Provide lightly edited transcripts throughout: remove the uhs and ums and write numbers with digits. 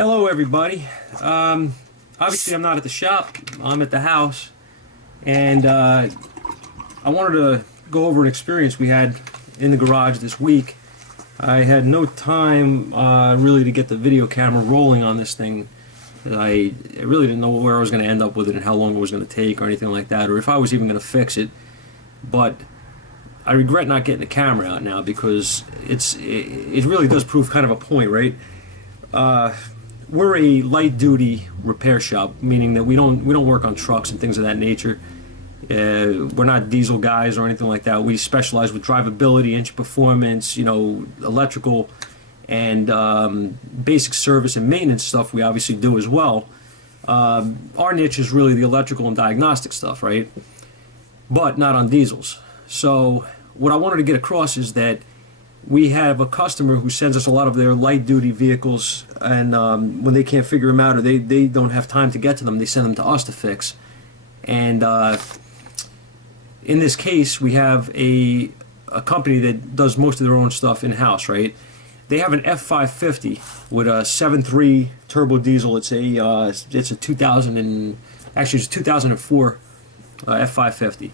Hello everybody. Obviously I'm not at the shop, I'm at the house, and I wanted to go over an experience we had in the garage this week. I had no time really to get the video camera rolling on this thing. I really didn't know where I was going to end up with it and how long it was going to take or anything like that, or if I was even going to fix it. But I regret not getting the camera out now because it really does prove kind of a point, right? We're a light-duty repair shop, meaning that we don't work on trucks and things of that nature. We're not diesel guys or anything like that. We specialize with drivability, engine performance, electrical, and basic service and maintenance stuff. We obviously do as well. Our niche is really the electrical and diagnostic stuff, right? But not on diesels. So what I wanted to get across is that we have a customer who sends us a lot of their light-duty vehicles, and when they can't figure them out or they don't have time to get to them, they send them to us to fix. And in this case, we have a company that does most of their own stuff in-house, right? They have an F550 with a 7.3 turbo diesel. It's a 2004 F550.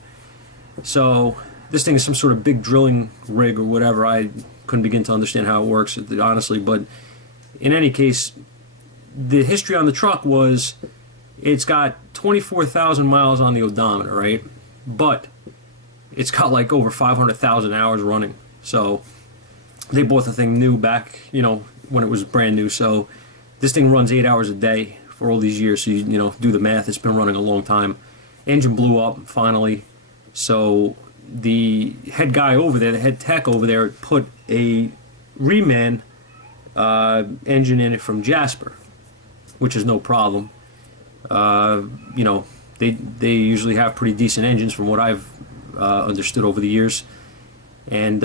So this thing is some sort of big drilling rig or whatever. I couldn't begin to understand how it works, honestly. But in any case, the history on the truck was it's got 24,000 miles on the odometer, right? But it's got like over 500,000 hours running. So they bought the thing new back, when it was brand new. So this thing runs 8 hours a day for all these years. So you do the math. It's been running a long time. Engine blew up finally. So the head guy over there, the head tech over there, put a Reman engine in it from Jasper, which is no problem. They usually have pretty decent engines from what I've understood over the years. And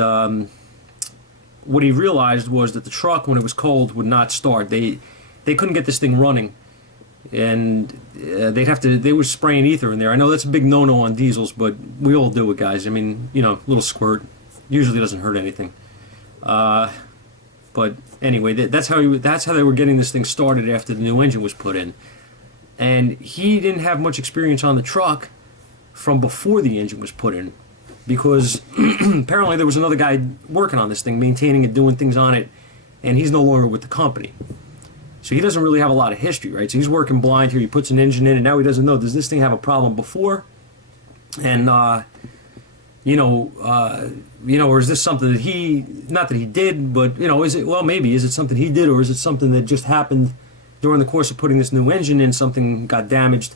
what he realized was that the truck, when it was cold, would not start. They couldn't get this thing running, and they were spraying ether in there. I know that's a big no-no on diesels, but we all do it, guys. I mean, little squirt usually doesn't hurt anything. But anyway, that's how they were getting this thing started after the new engine was put in. And he didn't have much experience on the truck from before the engine was put in, because apparently there was another guy working on this thing, maintaining it, doing things on it, and he's no longer with the company. So he doesn't really have a lot of history, right? So he's working blind here. He puts an engine in, and now he doesn't know, does this thing have a problem before? And, or is this something that not that he did, but, is it something he did, or is it something that just happened during the course of putting this new engine in, something got damaged?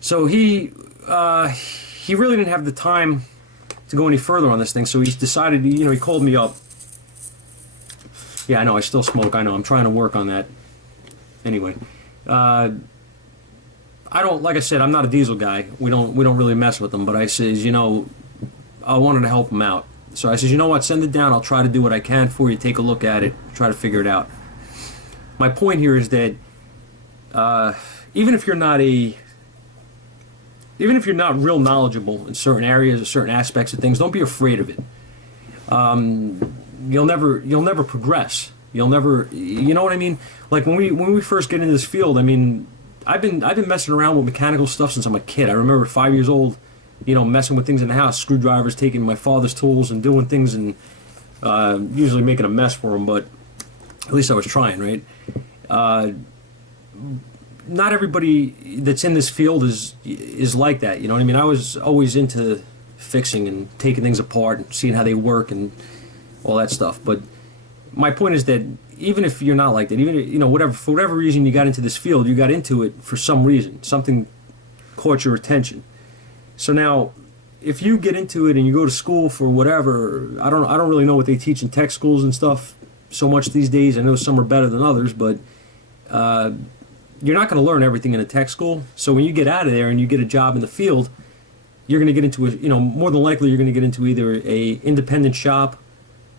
So he really didn't have the time to go any further on this thing, so he decided, he called me up. Yeah, I know, I still smoke, I know, I'm trying to work on that. Anyway, like I said, I'm not a diesel guy. We don't really mess with them, but I says, I wanted to help him out. So I says, you know what, send it down, I'll try to do what I can for you, take a look at it, try to figure it out. My point here is that even if you're not real knowledgeable in certain areas or certain aspects of things, don't be afraid of it. You'll never progress. You'll never, you know what I mean? Like when we first get into this field, I mean, I've been messing around with mechanical stuff since I'm a kid. I remember 5 years old, messing with things in the house, screwdrivers, taking my father's tools and doing things, and usually making a mess for him, but at least I was trying, right? Not everybody that's in this field is like that, you know what I mean? I was always into fixing and taking things apart and seeing how they work and all that stuff. But my point is that even if you're not like that, even for whatever reason you got into this field, you got into it for some reason. Something caught your attention. So now, if you get into it and you go to school for whatever, I don't really know what they teach in tech schools and stuff so much these days. I know some are better than others, but you're not going to learn everything in a tech school. So when you get out of there and you get a job in the field, you're going to get into more than likely you're going to get into either a independent shop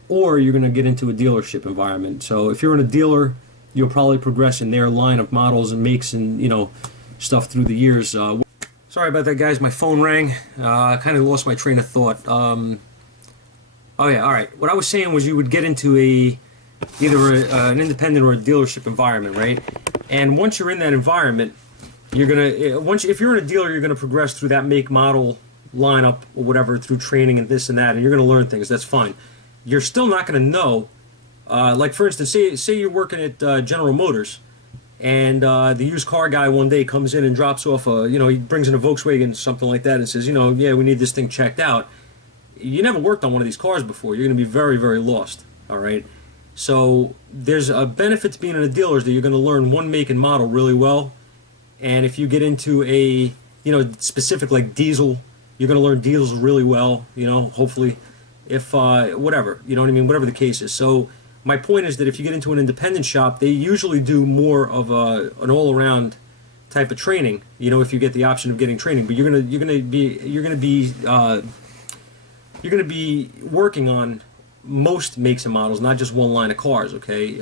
or you're going to get into a dealership environment. So if you're in a dealer, you'll probably progress in their line of models and makes and stuff through the years. Sorry about that, guys. My phone rang. I kind of lost my train of thought. Oh yeah, all right. What I was saying was you would get into a either an independent or a dealership environment, right? And once you're in that environment, you're gonna if you're in a dealer, you're gonna progress through that make, model, lineup, or whatever through training and this and that, and you're gonna learn things. That's fine. You're still not gonna know. Like for instance, say you're working at General Motors, and the used car guy one day comes in and drops off he brings in a Volkswagen, something like that, and says, yeah, we need this thing checked out. You never worked on one of these cars before. You're going to be very, very lost. All right. So there's a benefit to being in a dealer is that you're going to learn one make and model really well. And if you get into a specific like diesel, you're going to learn diesels really well. Hopefully, if whatever what I mean, whatever the case is. So my point is that if you get into an independent shop, they usually do more of an all-around type of training. If you get the option of getting training, but you're gonna be working on most makes and models, not just one line of cars. Okay,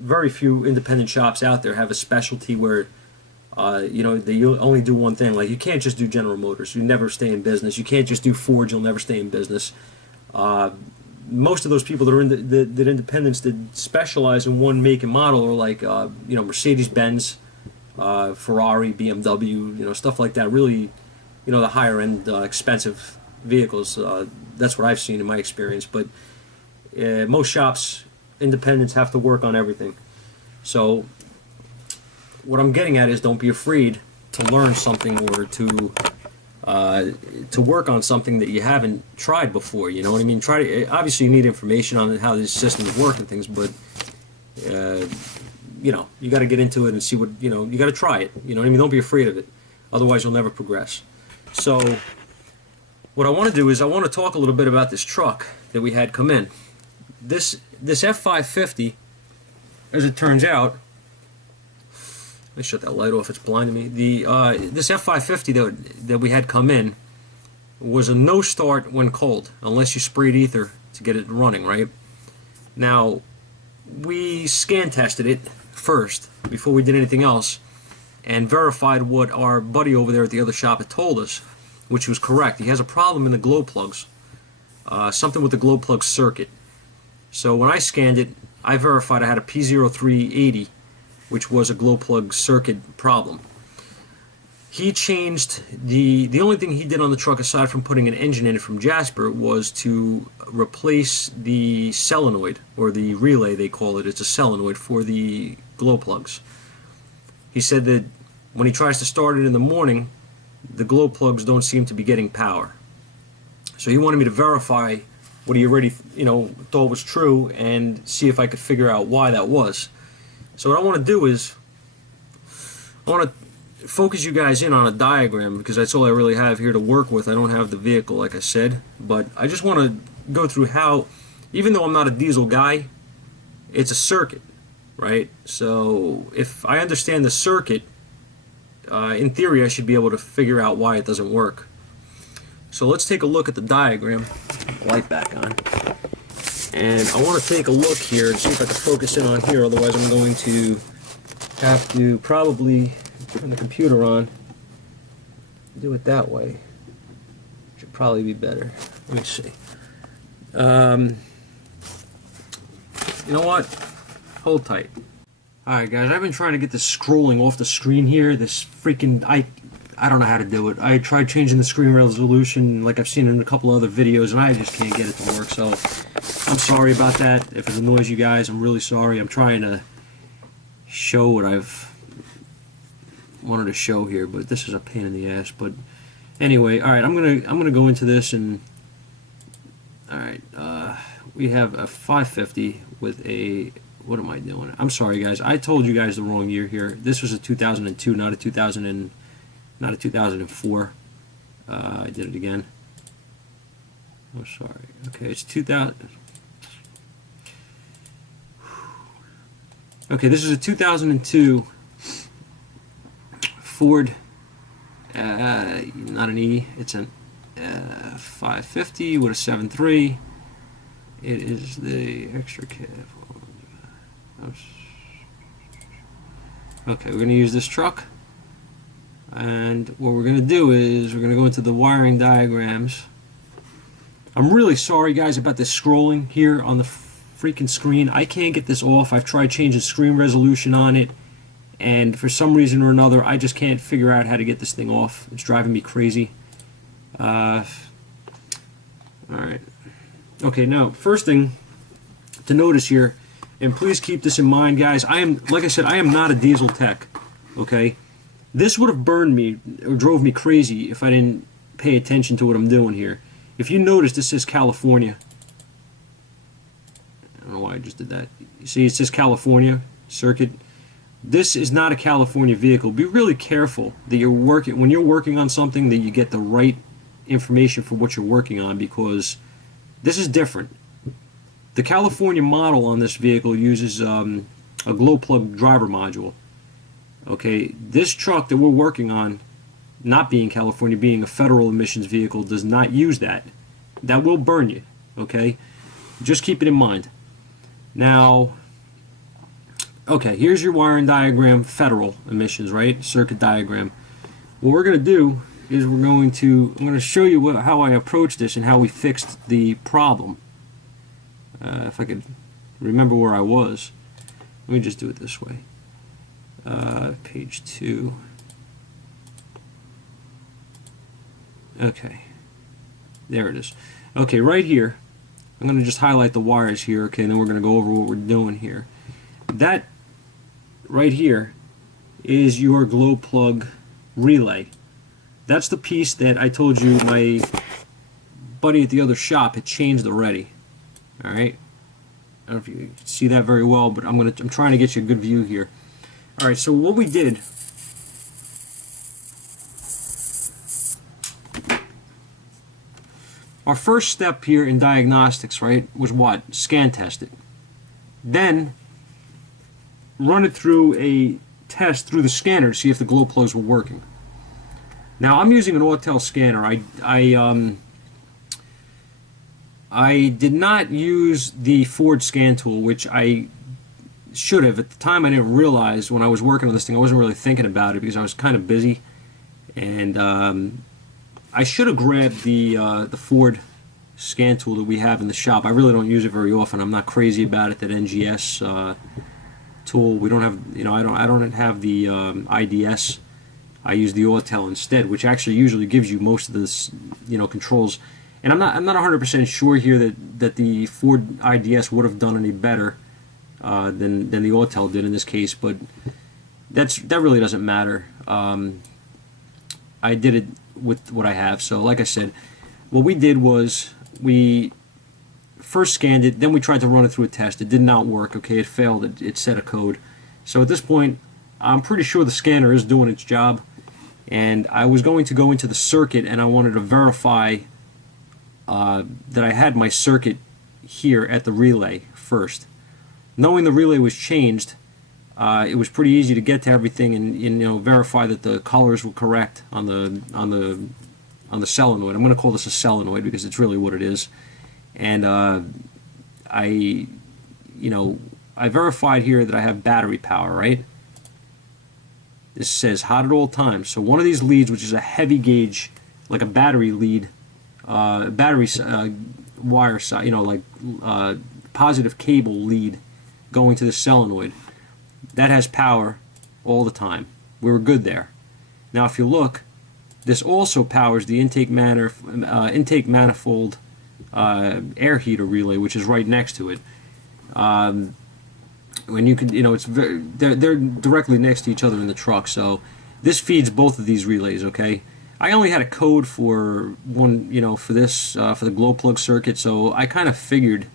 very few independent shops out there have a specialty where they only do one thing. Like you can't just do General Motors; you never stay in business. You can't just do Ford; you'll never stay in business. Most of those people that are in that independents that specialize in one make and model are like Mercedes-Benz, Ferrari, BMW, stuff like that. Really, the higher end, expensive vehicles. That's what I've seen in my experience. But most shops, independents, have to work on everything. So what I'm getting at is don't be afraid to learn something or to work on something that you haven't tried before. You know what I mean? Obviously you need information on how these systems work and things, but you got to get into it and see what you got to try it. You know what I mean? Don't be afraid of it. Otherwise you'll never progress. So what I want to do is I want to talk a little bit about this truck that we had come in. This F550, as it turns out, let me shut that light off, it's blinding me. This F550 that we had come in was a no start when cold, unless you sprayed ether to get it running, right? Now, we scan tested it first before we did anything else and verified what our buddy over there at the other shop had told us, which was correct. He has a problem in the glow plugs, something with the glow plug circuit. So when I scanned it, I verified I had a P0380, which was a glow plug circuit problem. He changed the only thing he did on the truck, aside from putting an engine in it from Jasper, was to replace the solenoid, or the relay they call it. It's a solenoid for the glow plugs. He said that when he tries to start it in the morning, the glow plugs don't seem to be getting power. So he wanted me to verify what he already thought was true and see if I could figure out why that was. So what I want to do is I want to focus you guys in on a diagram, because that's all I really have here to work with. I don't have the vehicle, like I said, but I just want to go through how, even though I'm not a diesel guy, it's a circuit, right? So if I understand the circuit, in theory I should be able to figure out why it doesn't work. So let's take a look at the diagram. Light back on. And I want to take a look here and see if I can focus in on here, otherwise I'm going to have to probably turn the computer on. Do it that way. Should probably be better. Let me see. You know what? Hold tight. Alright guys, I've been trying to get this scrolling off the screen here. This freaking... I don't know how to do it. I tried changing the screen resolution like I've seen in a couple other videos, and I just can't get it to work. So I'm sorry about that. If it annoys you guys, I'm really sorry. I'm trying to show what I've wanted to show here, but this is a pain in the ass. But anyway, all right, I'm gonna go into this, and all right, we have a 550 with a... What am I doing? I'm sorry, guys. I told you guys the wrong year here. This was a 2002, not a 2004. I did it again. Oh, sorry. Okay, it's 2000. Okay, this is a 2002 Ford. Not an E. It's an 550 with a 7.3. It is the extra cab. Okay, we're going to use this truck, and what we're going to do is we're going to go into the wiring diagrams. I'm really sorry guys about this scrolling here on the freaking screen. I can't get this off. I've tried changing screen resolution on it, and for some reason or another, I just can't figure out how to get this thing off. It's driving me crazy. Alright. Okay, now, first thing to notice here, and please keep this in mind, guys, like I said, I am not a diesel tech, okay? This would have burned me, or drove me crazy if I didn't pay attention to what I'm doing here. If you notice, this says California. I don't know why I just did that. You see, it says California circuit. This is not a California vehicle. Be really careful that when you're working on something, that you get the right information for what you're working on, because this is different. The California model on this vehicle uses a glow plug driver module. Okay, this truck that we're working on, not being California, being a federal emissions vehicle, does not use that. That will burn you, okay? Just keep it in mind. Now, okay, here's your wiring diagram, federal emissions, right? Circuit diagram. What we're going to do is I'm going to show you how I approached this and how we fixed the problem. If I could remember where I was. Let me just do it this way. Page 2. Okay, there it is. Okay, right here, I'm going to just highlight the wires here, okay, and then we're going to go over what we're doing here. That right here is your glow plug relay. That's the piece that I told you my buddy at the other shop had changed already. Alright? I don't know if you can see that very well, but I'm trying to get you a good view here. Alright, so what we did, our first step here in diagnostics, right, was what? Scan test it. Then run it through a test through the scanner to see if the glow plugs were working. Now I'm using an Autel scanner. I did not use the Ford scan tool, which I should have. At the time I didn't realize when I was working on this thing, I wasn't really thinking about it because I was kind of busy, and I should have grabbed the Ford scan tool that we have in the shop. I really don't use it very often. I'm not crazy about it. That NGS tool. We don't have, I don't have the IDS. I use the Autel instead, which actually usually gives you most of this, controls. And I'm not 100% sure here that the Ford IDS would have done any better than the Autel did in this case, but that really doesn't matter. I did it with what I have. So like I said, what we did was we first scanned it, then we tried to run it through a test. It did not work. Okay, it failed. It set a code. So at this point, I'm pretty sure the scanner is doing its job, and I was going to go into the circuit and I wanted to verify that I had my circuit here at the relay first. Knowing the relay was changed, it was pretty easy to get to everything and verify that the colors were correct on the solenoid. I'm going to call this a solenoid because it's really what it is. And I verified here that I have battery power, right? This says hot at all times. So one of these leads, which is a heavy gauge, like a battery lead, battery wire side, like positive cable lead going to the solenoid, that has power all the time. We were good there. Now if you look, this also powers the intake manifold air heater relay, which is right next to it. When you can, it's they're directly next to each other in the truck. So this feeds both of these relays. Okay, I only had a code for one, for this for the glow plug circuit. So I kind of figured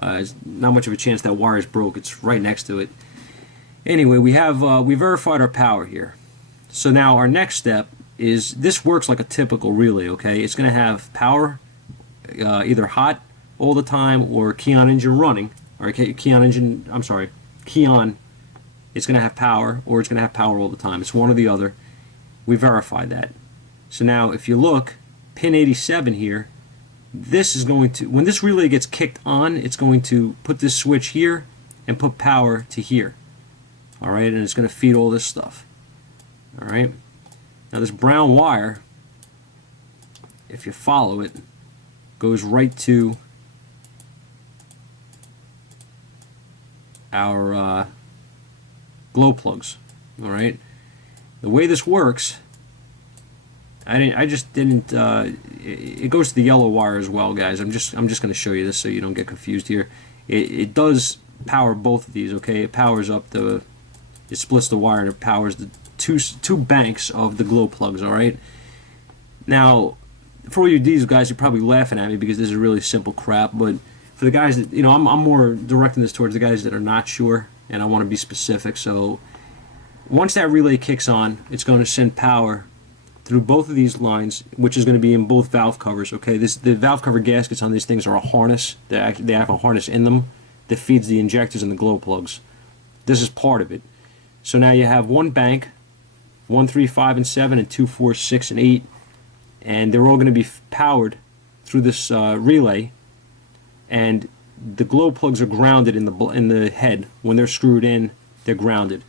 not much of a chance that wire is broke. It's right next to it. Anyway, we verified our power here. So now our next step is, this works like a typical relay. Okay, it's going to have power, either hot all the time or Keon engine running, or Keon, it's going to have power, or it's going to have power all the time. It's one or the other. We verified that. So now if you look, pin 87 here, this is going to, when this relay gets kicked on, it's going to put this switch here and put power to here. Alright, and it's going to feed all this stuff. Alright, now this brown wire, if you follow it, goes right to our glow plugs. All right. The way this works, I just didn't. It goes to the yellow wire as well, guys. I'm just going to show you this so you don't get confused here. It does power both of these. Okay, it powers up the. It splits the wire and it powers the two banks of the glow plugs. All right. Now, for all you these guys, you're probably laughing at me because this is really simple crap. But for the guys that I'm more directing this towards the guys that are not sure, and I want to be specific. So, once that relay kicks on, it's going to send power through both of these lines, which is going to be in both valve covers. Okay, the valve cover gaskets on these things are a harness. They have a harness in them that feeds the injectors and the glow plugs. This is part of it. So now you have one bank, 1, 3, 5, and 7, and 2, 4, 6, and 8, and they're all going to be powered through this relay. And the glow plugs are grounded in the head. When they're screwed in, they're grounded.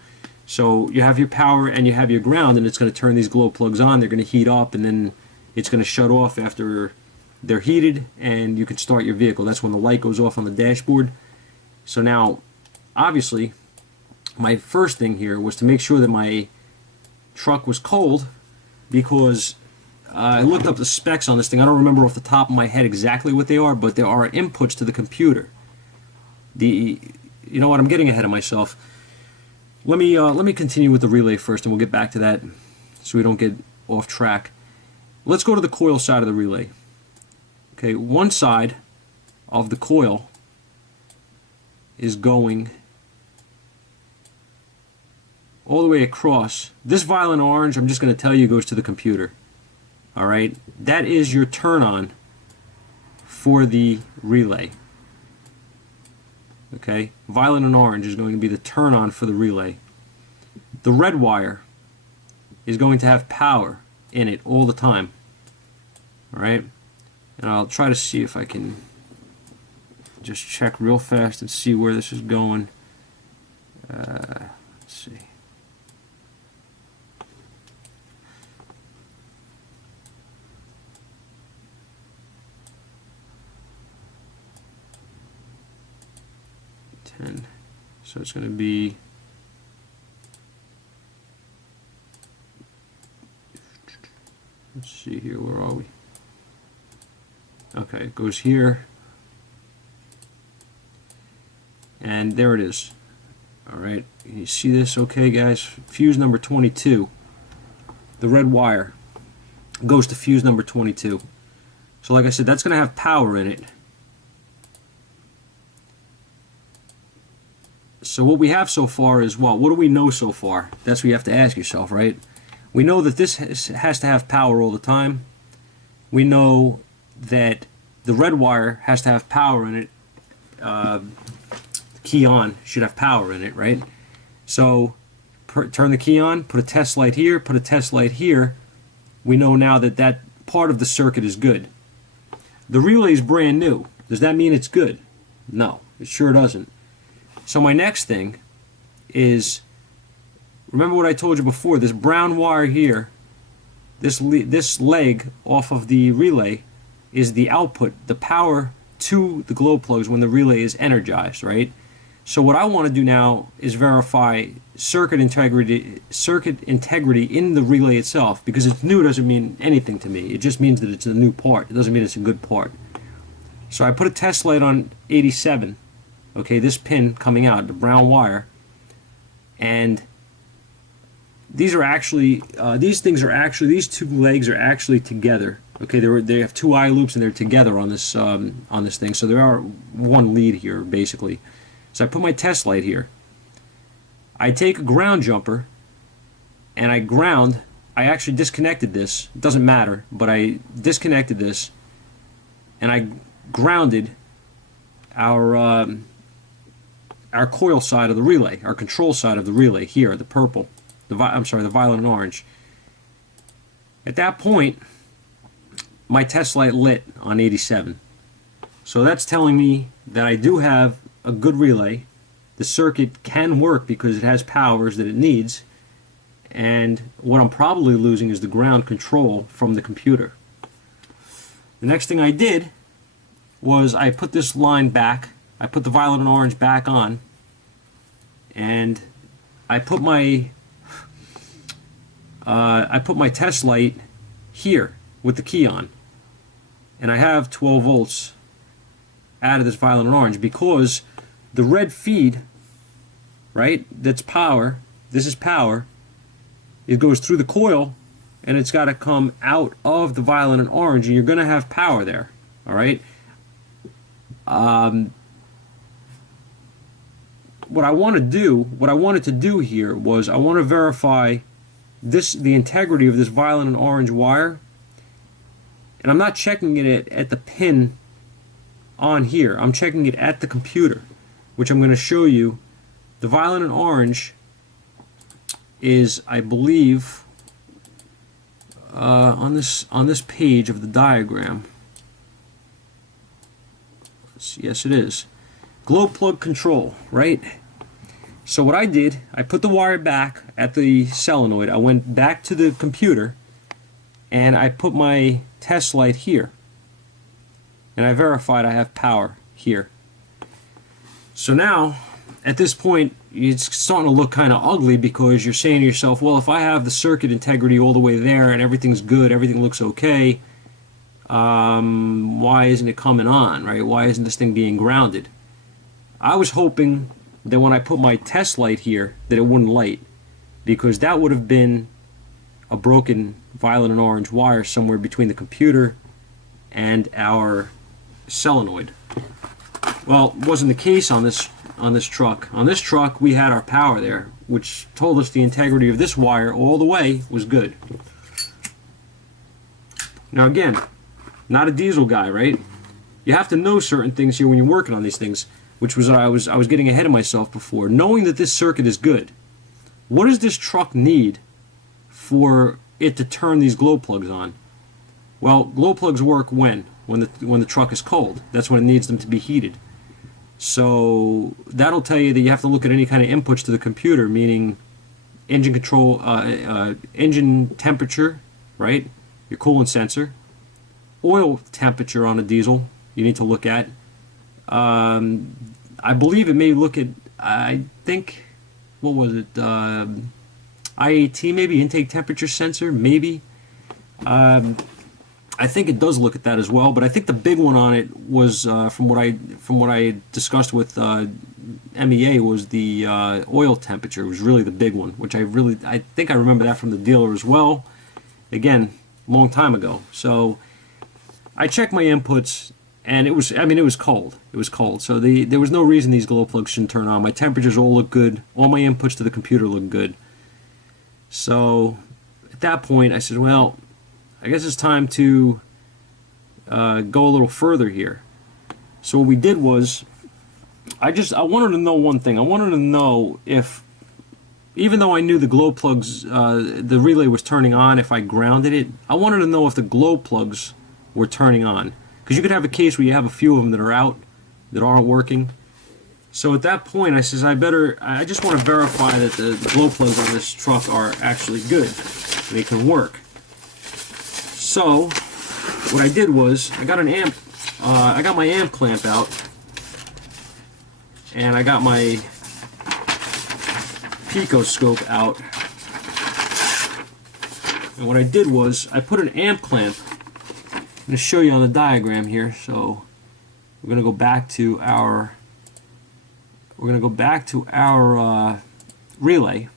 So you have your power and you have your ground, and it's going to turn these glow plugs on. They're going to heat up, and then it's going to shut off after they're heated, and you can start your vehicle. That's when the light goes off on the dashboard. So now, obviously, my first thing here was to make sure that my truck was cold, because I looked up the specs on this thing. I don't remember off the top of my head exactly what they are, but there are inputs to the computer. You know what? I'm getting ahead of myself. Let me continue with the relay first, and we'll get back to that so we don't get off track. Let's go to the coil side of the relay. Okay, one side of the coil is going all the way across. This violet orange, I'm just going to tell you, goes to the computer. All right, that is your turn on for the relay. Okay, violet and orange is going to be the turn on for the relay. The red wire is going to have power in it all the time. All right, and I'll try to see if I can just check real fast and see where this is going. Let's see. So it's going to be let's see here, where are we? Okay, it goes here, and there it is. Alright, you see this okay, guys? Fuse number 22, the red wire goes to fuse number 22. So like I said, that's going to have power in it. So what we have so far is, well, what do we know so far? That's what you have to ask yourself, right? We know that this has to have power all the time. We know that the red wire has to have power in it. Key on should have power in it, right? So turn the key on, put a test light here, put a test light here. We know now that that part of the circuit is good. The relay is brand new. Does that mean it's good? No, it sure doesn't. So my next thing is, remember what I told you before, this brown wire here, this leg off of the relay is the output, the power to the glow plugs when the relay is energized, right? So what I want to do now is verify circuit integrity in the relay itself. Because it's new doesn't mean anything to me. It just means that it's a new part. It doesn't mean it's a good part. So I put a test light on 87. Okay, this pin coming out, the brown wire, and these are actually these two legs are actually together. Okay, they have two eye loops and they're together on this thing. So there are one lead here basically. So I put my test light here. I take a ground jumper and I ground. I actually disconnected this. It doesn't matter, but I disconnected this and I grounded our coil side of the relay, our control side of the relay here, the purple, the violet and orange. At that point, my test light lit on 87. So that's telling me that I do have a good relay. The circuit can work because it has powers that it needs, and what I'm probably losing is the ground control from the computer. The next thing I did was I put this line back. I put the violet and orange back on, and I put my test light here with the key on, and I have 12 volts out of this violet and orange because the red feed, right, that's power, this is power, it goes through the coil and it's got to come out of the violet and orange, and you're going to have power there. All right. What I wanted to do here was I want to verify the integrity of this violet and orange wire, and I'm not checking it at the pin on here. I'm checking it at the computer, which I'm going to show you. The violet and orange is, I believe, on this page of the diagram. Yes, it is. Glow plug control, right? So what I did, I put the wire back at the solenoid. I went back to the computer and I put my test light here. And I verified I have power here. So now, at this point, it's starting to look kind of ugly because you're saying to yourself, well, if I have the circuit integrity all the way there and everything's good, everything looks okay, why isn't it coming on, right? Why isn't this thing being grounded? I was hoping that when I put my test light here that it wouldn't light, because that would have been a broken violet and orange wire somewhere between the computer and our solenoid. Well, it wasn't the case on this truck. On this truck we had our power there, which told us the integrity of this wire all the way was good. Now again, not a diesel guy, right? You have to know certain things here when you're working on these things, which was I was getting ahead of myself before. Knowing that this circuit is good, what does this truck need for it to turn these glow plugs on? Well, glow plugs work when the truck is cold. That's when it needs them to be heated. So that'll tell you that you have to look at any kind of inputs to the computer, meaning engine control, engine temperature, right? Your coolant sensor, oil temperature on a diesel you need to look at. I believe it may look at, I think, what was it, IAT, maybe, intake temperature sensor, maybe. I think it does look at that as well, but I think the big one on it was, from what I discussed with MEA, was the oil temperature. It was really the big one, which I think I remember that from the dealer as well. Again, a long time ago. So I checked my inputs, and it was cold. It was cold. So there was no reason these glow plugs shouldn't turn on. My temperatures all look good. All my inputs to the computer look good. So at that point, I said, well, I guess it's time to go a little further here. So what we did was, I wanted to know one thing. I wanted to know if, even though I knew the glow plugs, the relay was turning on if I grounded it, I wanted to know if the glow plugs were turning on. Because you could have a case where you have a few of them that are out, that aren't working. So at that point, I says, I just want to verify that the glow plugs on this truck are actually good. They can work. So what I did was, I got my amp clamp out, and I got my picoscope out. And what I did was, I put an amp clamp. I'm going to show you on the diagram here. So we're going to go back to our relay.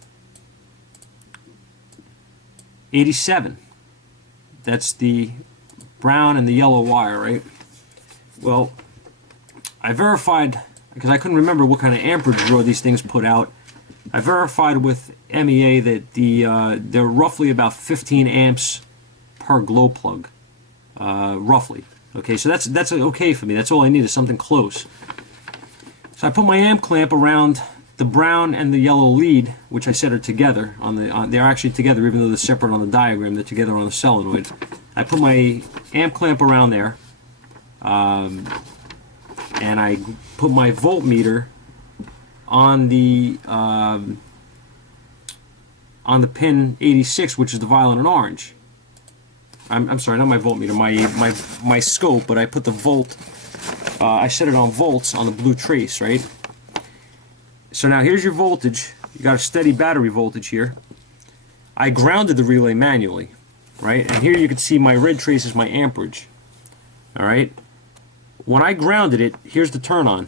87. That's the brown and the yellow wire, right? Well, I verified, because I couldn't remember what kind of amperage draw these things put out. I verified with MEA that they're roughly about 15 amps per glow plug, roughly. Okay, so that's okay for me. That's all I need, is something close. So I put my amp clamp around the brown and the yellow lead, which I said are together. They're actually together, even though they're separate on the diagram. They're together on the solenoid. I put my amp clamp around there, and I put my voltmeter on the pin 86, which is the violet and orange. I'm sorry, not my voltmeter, my scope, but I put the volt. I set it on volts on the blue trace, right? So now here's your voltage. You got a steady battery voltage here. I grounded the relay manually, right? And here you can see my red trace is my amperage. Alright? When I grounded it, here's the turn on.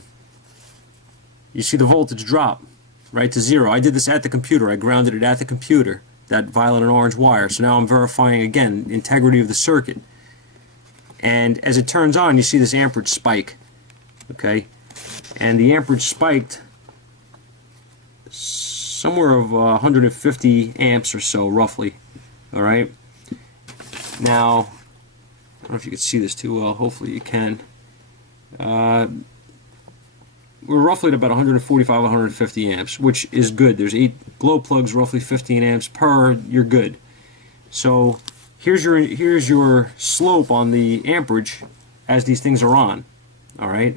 You see the voltage drop right to 0. I did this at the computer. I grounded it at the computer, that violet and orange wire. So now I'm verifying again integrity of the circuit. And as it turns on, you see this amperage spike. Okay? And the amperage spiked somewhere of 150 amps or so, roughly. Alright? Now, I don't know if you can see this too well. Hopefully you can. We're roughly at about 145, 150 amps, which is good. There's 8 glow plugs, roughly 15 amps per. You're good. So here's your slope on the amperage as these things are on. All right,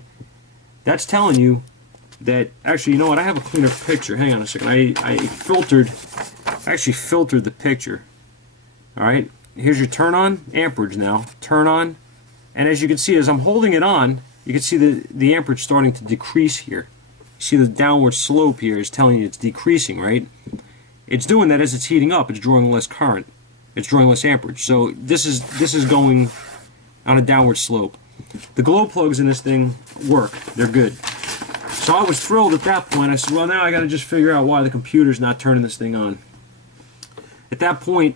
that's telling you that. Actually, you know what? I have a cleaner picture. Hang on a second. I actually filtered the picture. All right. Here's your turn on amperage now. Turn on, and as you can see, as I'm holding it on, you can see the amperage starting to decrease here. You see the downward slope here is telling you it's decreasing, right? It's doing that as it's heating up. It's drawing less current. It's drawing less amperage. So this is going on a downward slope. The glow plugs in this thing work. They're good. So I was thrilled at that point. I said, well, now I got to just figure out why the computer's not turning this thing on. At that point,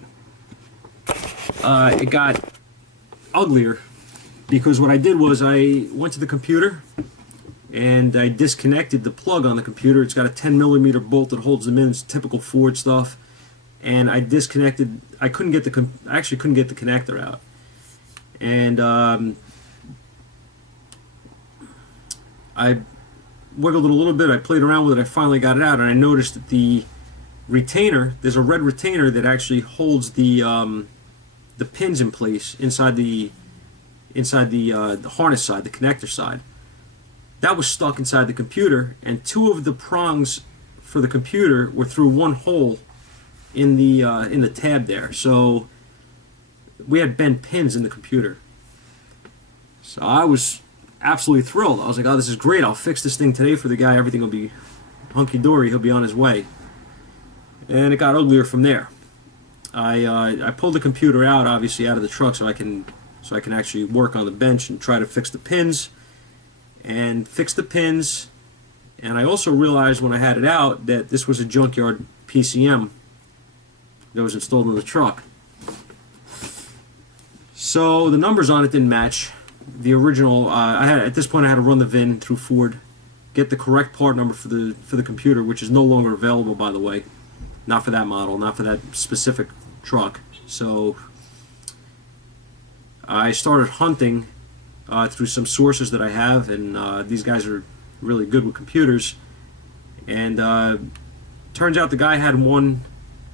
it got uglier. Because what I did was I went to the computer and I disconnected the plug on the computer. It's got a 10mm bolt that holds them in. It's typical Ford stuff. And I disconnected. I actually couldn't get the connector out. And I wiggled it a little bit. I played around with it. I finally got it out, and I noticed that the retainer. There's a red retainer that actually holds the pins in place inside the harness side, the connector side. That was stuck inside the computer, and 2 of the prongs for the computer were through one hole in the tab there. So we had bent pins in the computer. So I was absolutely thrilled. I was like, oh, this is great. I'll fix this thing today for the guy. Everything will be hunky-dory. He'll be on his way. And it got uglier from there. I pulled the computer out, obviously, out of the truck so I can actually work on the bench and try to fix the pins. And fix the pins. And I also realized when I had it out that this was a junkyard PCM that was installed in the truck. So the numbers on it didn't match the original. At this point I had to run the VIN through Ford, get the correct part number for the computer, which is no longer available, by the way. Not for that model, not for that specific truck. So I started hunting through some sources that I have, and these guys are really good with computers. And turns out the guy had one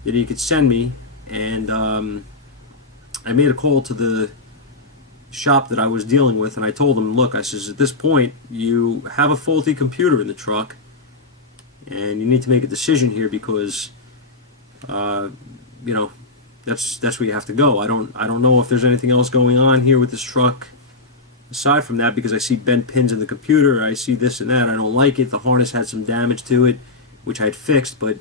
that he could send me, and I made a call to the shop that I was dealing with, and I told him, look, I says, at this point you have a faulty computer in the truck, and you need to make a decision here because you know, that's where you have to go. I don't know if there's anything else going on here with this truck aside from that, because I see bent pins in the computer, I see this and that. I don't like it. The harness had some damage to it, which I had fixed, but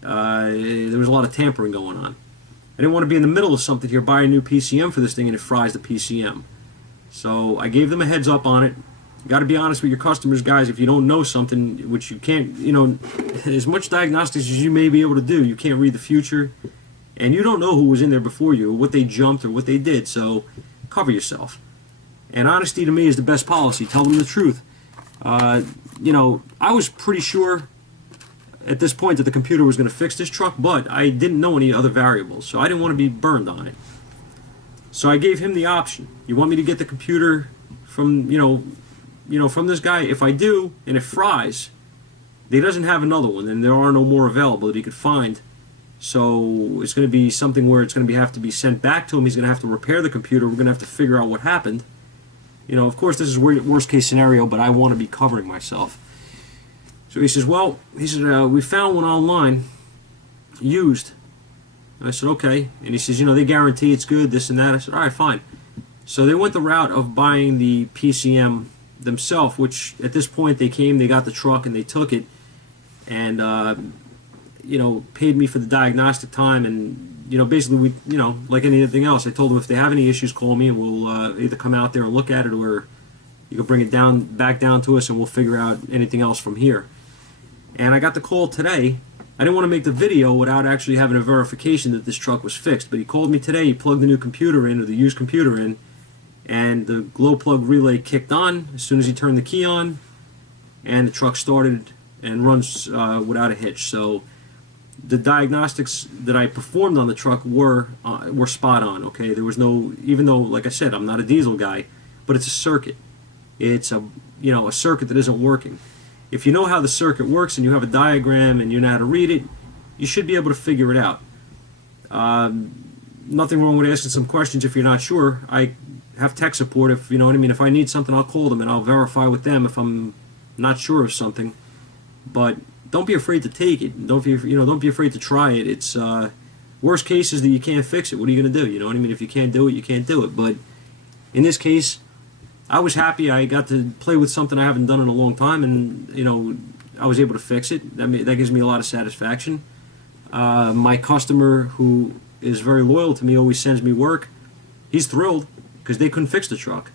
there was a lot of tampering going on. I didn't want to be in the middle of something here, buy a new PCM for this thing, and it fries the PCM. So I gave them a heads up on it. You got to be honest with your customers, guys. If you don't know something, which you can't, you know, as much diagnostics as you may be able to do, you can't read the future, and you don't know who was in there before you, or what they jumped, or what they did. So cover yourself. And honesty to me is the best policy. Tell them the truth. You know, I was pretty sure at this point that the computer was going to fix this truck, but I didn't know any other variables, so I didn't want to be burned on it. So I gave him the option. You want me to get the computer from, from this guy? If I do, and it fries, he doesn't have another one, and there are no more available that he could find. So it's going to be something where it's going to have to be sent back to him. He's going to have to repair the computer. We're going to have to figure out what happened. You know, of course, this is worst case scenario, but I want to be covering myself. So he says, well, we found one online, used. And I said, okay. And he says, they guarantee it's good, this and that. I said, all right, fine. So they went the route of buying the PCM themselves, which at this point they got the truck and they took it. and you know, paid me for the diagnostic time. And you know, basically, we, you know, like anything else, I told them if they have any issues, call me, and we'll either come out there and look at it, or you can bring it back down to us, and we'll figure out anything else from here. And I got the call today. I didn't want to make the video without actually having a verification that this truck was fixed, but he called me today. He plugged the new computer in, or the used computer in, and the glow plug relay kicked on as soon as he turned the key on, and the truck started and runs without a hitch. So the diagnostics that I performed on the truck were spot on. Okay, there was no, even though, like I said, I'm not a diesel guy, but it's a circuit. It's a, you know, a circuit that isn't working. If you know how the circuit works and you have a diagram and you know how to read it, you should be able to figure it out. Nothing wrong with asking some questions if you're not sure. I have tech support. If you know what I mean. If I need something, I'll call them and I'll verify with them if I'm not sure of something. But don't be afraid to take it. Don't be afraid to try it. It's worst case is that you can't fix it. What are you going to do? You know what I mean. If you can't do it, you can't do it. But in this case, I was happy. I got to play with something I haven't done in a long time, and you know, I was able to fix it. That gives me a lot of satisfaction. My customer, who is very loyal to me, always sends me work. He's thrilled because they couldn't fix the truck.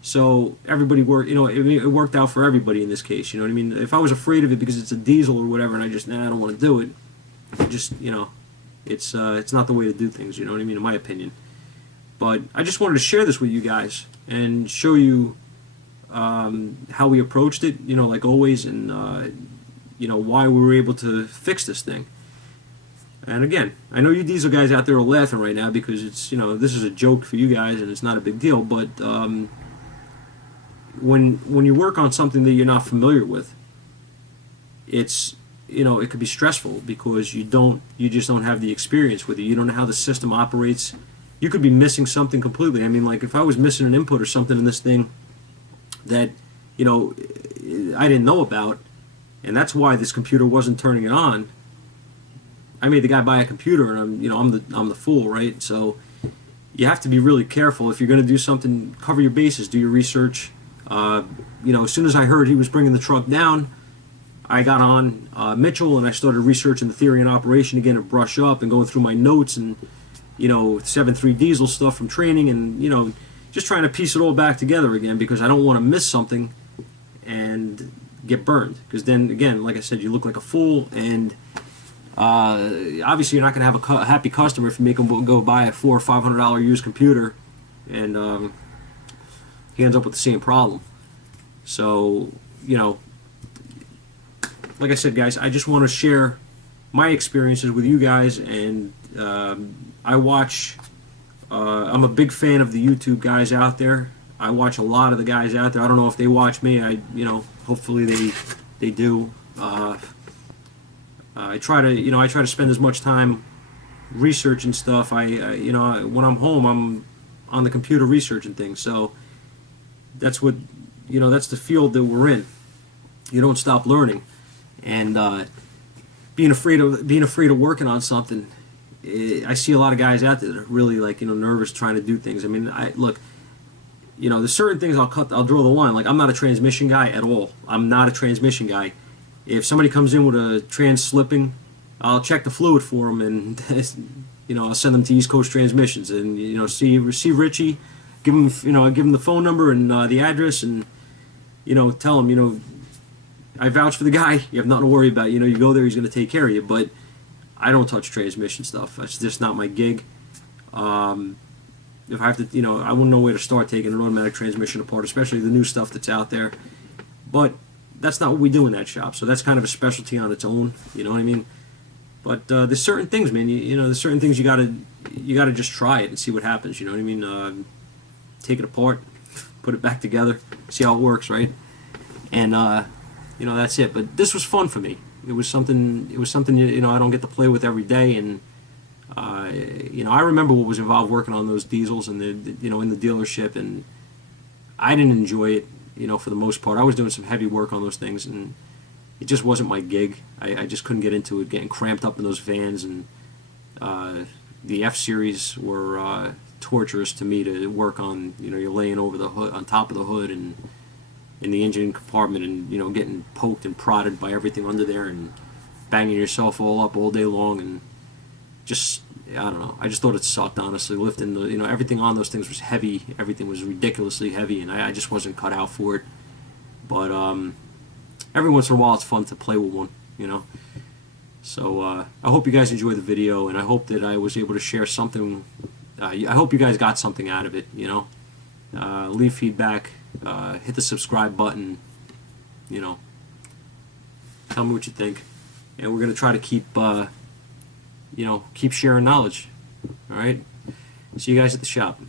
So everybody worked. You know, it worked out for everybody in this case. You know what I mean? If I was afraid of it because it's a diesel or whatever, and I don't want to do it. You know, it's not the way to do things. You know what I mean? In my opinion. But I just wanted to share this with you guys and show you how we approached it, you know, like always, and you know, why we were able to fix this thing. And again, I know you diesel guys out there are laughing right now because it's, you know, this is a joke for you guys and it's not a big deal. But when you work on something that you're not familiar with, it's, you know, it could be stressful because you just don't have the experience with it. You don't know how the system operates. You could be missing something completely. I mean, like if I was missing an input or something in this thing that, you know, I didn't know about, and that's why this computer wasn't turning it on. I made the guy buy a computer, and I'm the fool, right? So you have to be really careful if you're going to do something. Cover your bases, do your research. You know, as soon as I heard he was bringing the truck down, I got on Mitchell and I started researching the theory and operation again to brush up and going through my notes and, you know, 7.3 diesel stuff from training, and, you know, just trying to piece it all back together again because I don't want to miss something and get burned. Because then, again, like I said, you look like a fool, and obviously you're not going to have a happy customer if you make them go buy a $400 or $500 used computer, and he ends up with the same problem. So, you know, like I said, guys, I just want to share my experiences with you guys, and I watch, I'm a big fan of the YouTube guys out there. I watch a lot of the guys out there. I don't know if they watch me. You know, hopefully they do. I try to spend as much time researching stuff. You know, when I'm home, I'm on the computer researching things. So that's what, you know, that's the field that we're in. You don't stop learning, and being afraid of working on something. I see a lot of guys out there that are really, like, you know, nervous trying to do things. I mean, look, you know, there's certain things I'll draw the line. Like, I'm not a transmission guy at all. I'm not a transmission guy. If somebody comes in with a trans slipping, I'll check the fluid for them, and you know, I'll send them to East Coast Transmissions, and, you know, see Richie, give him the phone number and the address, and, you know, tell him, you know, I vouch for the guy. You have nothing to worry about. You know, you go there, he's going to take care of you. But I don't touch transmission stuff. That's just not my gig. If I have to, you know, I wouldn't know where to start taking an automatic transmission apart, especially the new stuff that's out there. But that's not what we do in that shop. So that's kind of a specialty on its own. You know what I mean? But there's certain things, man. You know, there's certain things you gotta just try it and see what happens. You know what I mean? Take it apart, put it back together, see how it works, right? And you know, that's it. But this was fun for me. It was something, you know, I don't get to play with every day, and you know, I remember what was involved working on those diesels and you know, in the dealership, and I didn't enjoy it, you know, for the most part. I was doing some heavy work on those things, and it just wasn't my gig. I just couldn't get into it, getting cramped up in those vans, and the F-Series were torturous to me to work on. You know, you're laying over the hood, on top of the hood, and in the engine compartment, and, you know, getting poked and prodded by everything under there, and banging yourself all up all day long, and just, I don't know, I just thought it sucked, honestly. Lifting the, everything on those things was heavy, everything was ridiculously heavy, and I just wasn't cut out for it. But every once in a while it's fun to play with one. So I hope you guys enjoyed the video, and I hope that I was able to share something. I hope you guys got something out of it. Leave feedback, hit the subscribe button. Tell me what you think, and we're gonna try to keep keep sharing knowledge. All right, see you guys at the shop.